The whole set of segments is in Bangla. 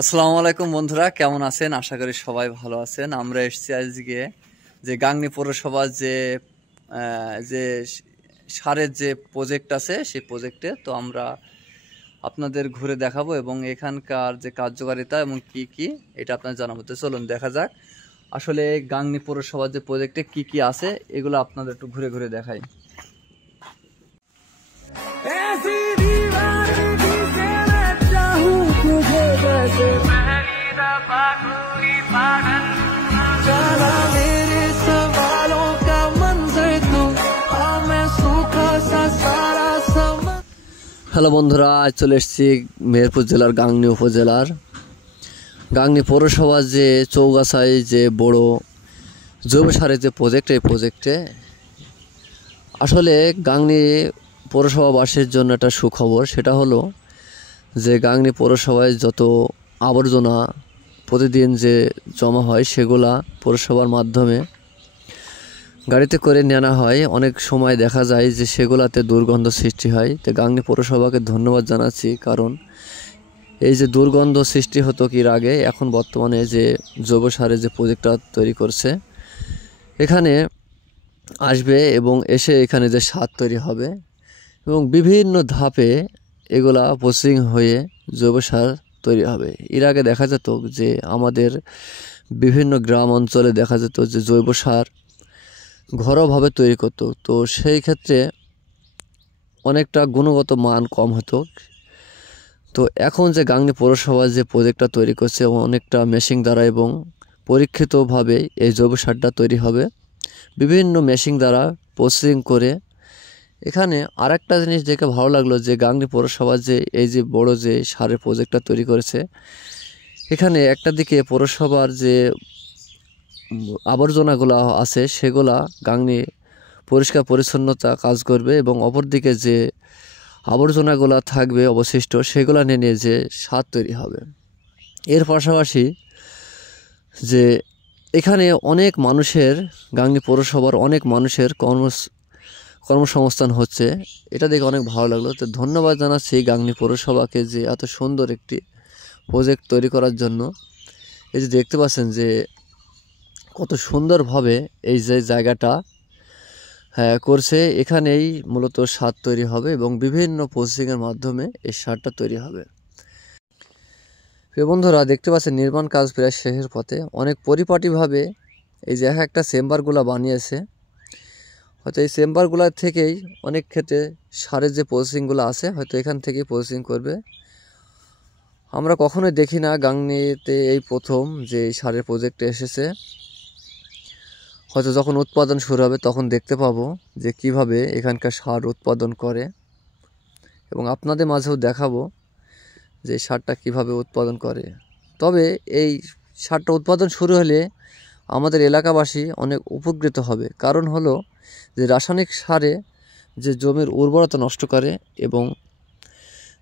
আসসালামু আলাইকুম বন্ধুরা, কেমন আছেন? আশা করি সবাই ভালো আছেন। আমরা এসেছি আজকে যে গাংনী পৌরসভার যে সারের যে প্রজেক্ট আছে সেই প্রজেক্টে তো আমরা আপনাদের ঘুরে দেখাবো এবং এখানকার যে কার্যকারিতা এবং কি কি এটা আপনার জানাবো। তো চলুন দেখা যাক আসলে গাংনী পৌরসভার যে প্রজেক্টে কি কি আছে এগুলো আপনাদের একটু ঘুরে ঘুরে দেখাই। হ্যালো বন্ধুরা, আজ চলে এসেছি মেহেরপুর জেলার গাংনী উপজেলার গাংনী পৌরসভার যে চৌগাছায় যে বড় জৈব সারের যে প্রজেক্ট, এই প্রজেক্টে আসলে গাংনী পৌরসভাবাসীর জন্য একটা সুখবর। সেটা হলো যে গাংনী পৌরসভায় যত আবর্জনা প্রতিদিন যে জমা হয় সেগুলা পৌরসভার মাধ্যমে গাড়িতে করে নেওয়া হয়। অনেক সময় দেখা যায় যে সেগুলাতে দুর্গন্ধ সৃষ্টি হয়। তো গাংনী পৌরসভাকে ধন্যবাদ জানাচ্ছি, কারণ এই যে দুর্গন্ধ সৃষ্টি হতো কি আগে, এখন বর্তমানে যে জৈব সারের যে প্রজেক্টটা তৈরি করছে এখানে আসবে এবং এসে এখানে যে সার তৈরি হবে এবং বিভিন্ন ধাপে এগুলা প্রসেসিং হয়ে জৈব সার তৈরি হবে। এর আগে দেখা যেত যে আমাদের বিভিন্ন গ্রাম অঞ্চলে দেখা যেত যে জৈব সার ঘরোয়াভাবে তৈরি করতো, তো সেই ক্ষেত্রে অনেকটা গুণগত মান কম হতো। তো এখন যে গাংনী পৌরসভা যে প্রজেক্টটা তৈরি করছে অনেকটা মেশিন দ্বারা এবং পরীক্ষিতভাবে এই জৈব সারটা তৈরি হবে বিভিন্ন মেশিন দ্বারা প্রসেসিং করে। এখানে আরেকটা জিনিস দেখে ভালো লাগলো যে গাংনী পৌরসভা যে এই যে বড় যে সারের প্রজেক্টটা তৈরি করেছে, এখানে একটা দিকে পৌরসভার যে আবর্জনাগুলো আছে সেগুলা গাংনী পরিষ্কার পরিচ্ছন্নতা কাজ করবে এবং অপরদিকে যে আবর্জনাগুলো থাকবে অবশিষ্ট সেগুলো নিয়ে যে সার তৈরি হবে। এর পাশাপাশি যে এখানে অনেক মানুষের গাংনী পৌরসভার অনেক মানুষের কর্মসংস্থান হচ্ছে, এটা দেখে অনেক ভালো লাগলো। তো ধন্যবাদ জানাচ্ছি গাংনী পৌরসভাকে যে এত সুন্দর একটি প্রজেক্ট তৈরি করার জন্য। এই যে দেখতে পাচ্ছেন যে কত সুন্দরভাবে এই যে জায়গাটা করছে, এখানেই মূলত সার তৈরি হবে এবং বিভিন্ন প্রসেসিংয়ের মাধ্যমে এই সারটা তৈরি হবে। প্রিয় বন্ধুরা, দেখতে পাচ্ছেন নির্মাণ কাজ প্রায় শেষের পথে। অনেক পরিপাটিভাবে এই যে একটা চেম্বারগুলো বানিয়েছে, হয়তো এই চেম্বারগুলোর থেকেই অনেক ক্ষেত্রে সারের যে প্রসেসিংগুলো আছে হয়তো এখান থেকেই প্রসেসিং করবে। আমরা কখনোই দেখি না, গাংনীতে এই প্রথম যে সারের প্রজেক্টে এসেছে। হয়তো যখন উৎপাদন শুরু হবে তখন দেখতে পাবো যে কিভাবে এখানকার সার উৎপাদন করে এবং আপনাদের মাঝেও দেখাবো যে সারটা কিভাবে উৎপাদন করে। তবে এই সারটা উৎপাদন শুরু হলে আমাদের এলাকাবাসী অনেক উপকৃত হবে, কারণ হলো যে রাসায়নিক সারে যে জমির উর্বরতা নষ্ট করে এবং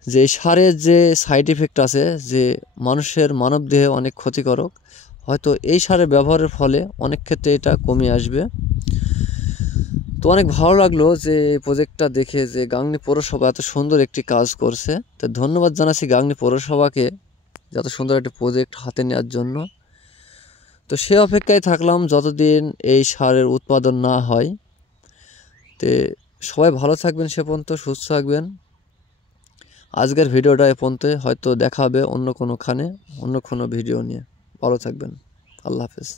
যে সারের যে সাইড ইফেক্ট আছে যে মানুষের মানবদেহে অনেক ক্ষতিকারক, হয়তো এই সারের ব্যবহারের ফলে অনেক ক্ষেত্রে এটা কমে আসবে। তো অনেক ভালো লাগলো যে প্রজেক্টটা দেখে যে গাংনী পৌরসভা এত সুন্দর একটি কাজ করছে। তো ধন্যবাদ জানাচ্ছি গাংনী পৌরসভাকে যত সুন্দর একটি প্রজেক্ট হাতে নেওয়ার জন্য। তো সে অপেক্ষায় থাকলাম যতদিন এই সারের উৎপাদন না হয়। তো সবাই ভালো থাকবেন, সে পর্যন্ত সুস্থ থাকবেন। আজকের ভিডিওটা এ পর্যন্ত, হয়তো দেখা হবে অন্য কোনোখানে অন্য কোনো ভিডিও নিয়ে। ভালো থাকবেন, আল্লাহ হাফেজ।